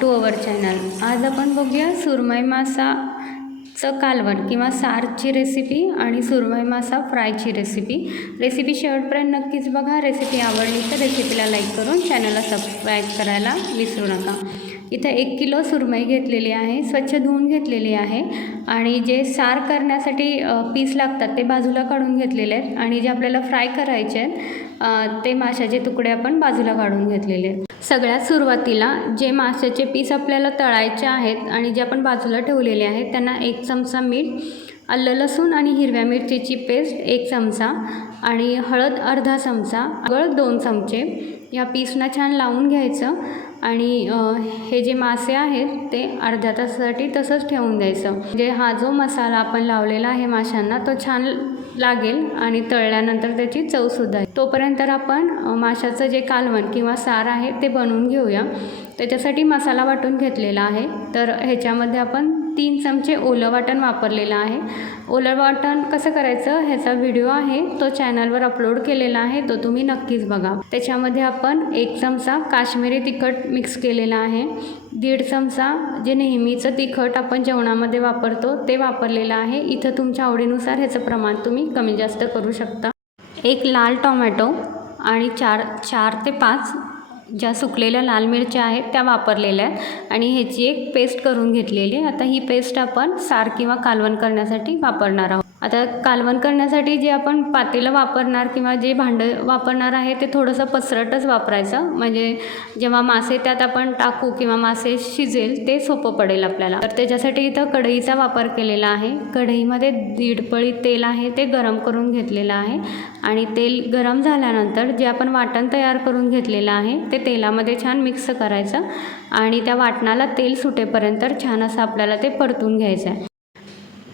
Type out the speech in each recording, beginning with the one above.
To our channel आज आपण बघूया सुरमई मासाचं कालवण किंवा सारची रेसिपी आणि सुरमई मासा फ्रायची रेसिपी रेसिपी शेवटपर्यंत नक्कीच बघा. रेसिपी आवडली तर रेसिपीला लाईक करून चॅनलला सबस्क्राईब करायला विसरू नका. इथं एक किलो सुरमई घेतलेली आहे स्वच्छ धुवून घेतलेली आहे आणि जे सार करण्यासाठी पीस लागतात ते बाजूला काढून घेतलेले आहेत आणि जे आपल्याला फ्राय करायचे आहेत ते माशाचे तुकडे आपण बाजूला काढून घेतलेले आहेत. सगळ्यात सुरुवातीला जे माशाचे पीस आपल्याला तळायचे आहेत आणि जे आपण बाजूला ठेवलेले आहेत त्यांना एक चमचा मीठ आलं लसूण आणि हिरव्या मिरचीची पेस्ट एक चमचा आणि हळद अर्धा चमचा गळ दोन चमचे. या पीसना छान लावून घ्यायचं आणि हे जे मासे आहेत ते अर्ध्या तासासाठी तसंच ठेवून द्यायचं. म्हणजे हा जो मसाला आपण लावलेला आहे माशांना तो छान लागेल आणि तळल्यानंतर त्याची चवसुद्धा आहे तोपर्यंत आपण माशाचं जे कालवण किंवा सार आहे ते बनवून घेऊया. त्याच्यासाठी मसाला वाटून घेतलेला आहे. तर ह्याच्यामध्ये आपण तीन चमचे ओलं वाटण वापरलेलं आहे. ओलं वाटण कसं करायचं ह्याचा व्हिडिओ आहे. तो चॅनलवर अपलोड केलेला आहे. तो तुम्ही नक्कीच बघा. त्याच्यामध्ये आपण एक चमचा काश्मीरी तिखट मिक्स केलेला आहे. दीड चमचा जे नेहमीचं तिखट आपण जेवणामध्ये वापरतो ते वापरलेलं आहे. इथं तुमच्या आवडीनुसार ह्याचं प्रमाण तुम्ही कमी जास्त करू शकता. एक लाल टोमॅटो आणि चार चार ते पाच ज्या सुकलेल्या लाल मिरच्या आहेत त्या वापरलेल्या आहेत. आणि ह्याची एक पेस्ट करून घेतलेली आहे. आता ही पेस्ट आपण सार किंवा कालवण करण्यासाठी वापरणार आहोत. आता कालवण करण्यासाठी जे आपण पातेलं वापरणार किंवा जे भांडं वापरणार आहे ते थोडंसं पसरटच वापरायचं. म्हणजे जेव्हा मासे त्यात आपण टाकू किंवा मासे शिजेल ते सोपं पडेल आपल्याला. तर त्याच्यासाठी इथं कढईचा वापर केलेला आहे. कढईमध्ये दीड पळी तेल आहे ते गरम करून घेतलेलं आहे. आणि तेल गरम झाल्यानंतर जे आपण वाटण तयार करून घेतलेलं आहे ते तेलामध्ये छान मिक्स करायचं. आणि त्या वाटणाला तेल सुटेपर्यंत छान असं आपल्याला ते परतून घ्यायचं आहे.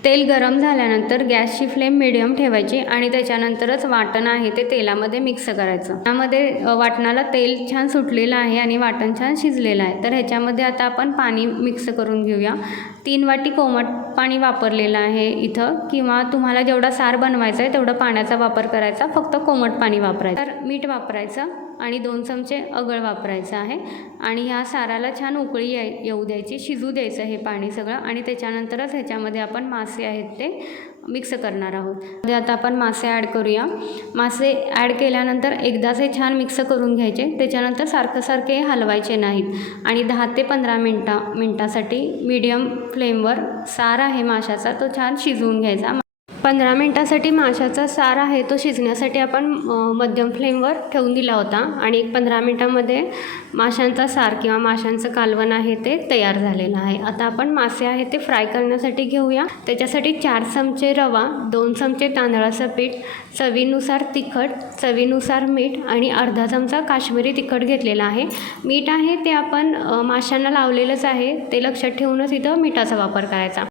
तेल गरम झाल्यानंतर गॅसची फ्लेम मिडियम ठेवायची आणि त्याच्यानंतरच वाटण आहे ते तेलामध्ये मिक्स करायचं. त्यामध्ये वाटणाला तेल छान सुटलेलं आहे आणि वाटण छान शिजलेलं आहे. तर ह्याच्यामध्ये आता आपण पाणी मिक्स करून घेऊया. तीन वाटी कोमट पाणी वापरलेलं आहे इथं. किंवा तुम्हाला जेवढा सार बनवायचा आहे तेवढं पाण्याचा वापर करायचा. फक्त कोमट पाणी वापरायचं. तर मीठ वापरायचं. आणि दोन चमचे अगळ वापरायचं आहे. आणि ह्या साराला छान उकळी याय येऊ द्यायची. शिजू द्यायचं हे पाणी सगळं आणि त्याच्यानंतरच ह्याच्यामध्ये आपण मासे आहेत ते मिक्स करणार आहोत. म्हणजे आता आपण मासे ॲड करूया. मासे ॲड केल्यानंतर एकदाच हे छान मिक्स करून घ्यायचे. त्याच्यानंतर सारखं सारखे हे हलवायचे नाहीत. आणि दहा ते पंधरा मिनटा मिनटासाठी मीडियम फ्लेमवर सार आहे माशाचा तो छान शिजवून घ्यायचा. पंधरा मिनटासाठी माशाचा सार आहे तो शिजण्यासाठी आपण मध्यम फ्लेमवर ठेवून दिला होता. आणि एक पंधरा मिनटामध्ये माशांचा सार किंवा माशांचं कालवण आहे ते तयार झालेलं आहे. आता आपण मासे आहे ते फ्राय करण्यासाठी घेऊया. त्याच्यासाठी चार चमचे रवा दोन चमचे तांदळाचं पीठ चवीनुसार तिखट चवीनुसार मीठ आणि अर्धा चमचा काश्मीरी तिखट घेतलेला आहे. मीठ आहे ते आपण माशांना लावलेलंच आहे. ते लक्षात ठेवूनच इथं मिठाचा वापर करायचा.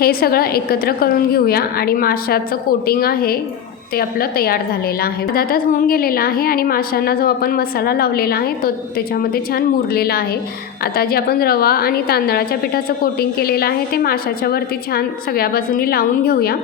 हे सगळं एकत्र करून घेऊया आणि माशाचं कोटिंग आहे ते आपलं तयार झालेलं आहे. अर्धा तास होऊन गेलेला आहे आणि माशांना जो आपण मसाला लावलेला आहे तो त्याच्यामध्ये छान मुरलेला आहे. आता जे आपण रवा आणि तांदळाच्या पिठाचं कोटिंग केलेलं आहे ते माशाच्यावरती छान सगळ्या बाजूनी लावून घेऊया.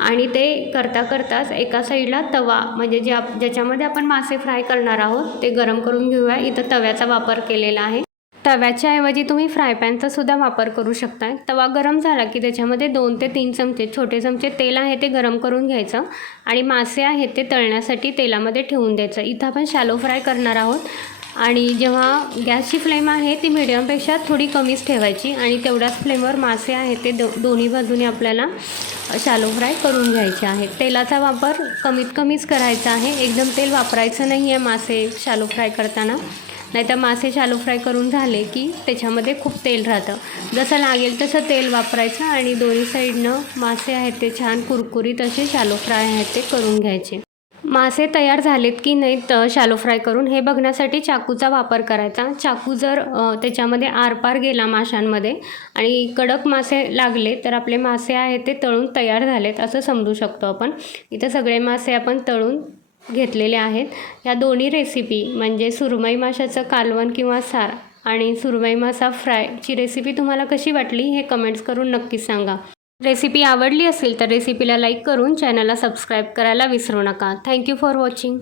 आणि ते करता करताच एका साईडला तवा म्हणजे जे आप ज्याच्यामध्ये आपण मासे फ्राय करणार आहोत ते गरम करून घेऊया. इथं तव्याचा वापर केलेला आहे. तव्याच्या ऐवजी तुम्ही फ्राय पॅनचासुद्धा वापर करू शकता तवा गरम झाला की त्याच्यामध्ये दोन ते तीन चमचे छोटे चमचे तेल आहे ते गरम करून घ्यायचं आणि मासे आहेत ते तळण्यासाठी तेलामध्ये ठेवून द्यायचं. इथं आपण शॅलो फ्राय करणार आहोत आणि जेव्हा गॅसची फ्लेम आहे ती मिडियमपेक्षा थोडी कमीच ठेवायची आणि तेवढ्याच फ्लेमवर मासे आहेत ते दो दोन्ही बाजूने आपल्याला शॅलो फ्राय करून घ्यायचे आहेत तेलाचा वापर कमीत कमीच करायचा आहे. एकदम तेल वापरायचं नाही आहे मासे शॅलो फ्राय करताना. नाहीतर मासे शालो फ्राय करून झाले की त्याच्यामध्ये खूप तेल राहतं. जसं लागेल तसं तेल वापरायचं आणि दोन्ही साईडनं मासे आहेत ते छान कुरकुरीत असे शालो फ्राय आहेत ते करून घ्यायचे. मासे तयार झालेत की नाहीत शालो फ्राय करून हे बघण्यासाठी चाकूचा वापर करायचा. चाकू जर त्याच्यामध्ये आरपार गेला माशांमध्ये आणि कडक मासे लागले तर आपले मासे आहेत ते तळून तयार झालेत असं समजू शकतो आपण. इथं सगळे मासे आपण तळून घेतलेले आहेत. या दोन्ही रेसिपी म्हणजे सुरमई माशाचं कालवण किंवा सार आणि सुरमई मासा फ्रायची रेसिपी तुम्हाला कशी वाटली हे कमेंट्स करून नक्कीच सांगा. रेसिपी आवडली असेल तर रेसिपीला लाईक करून चॅनलला सबस्क्राईब करायला विसरू नका. Thank you for watching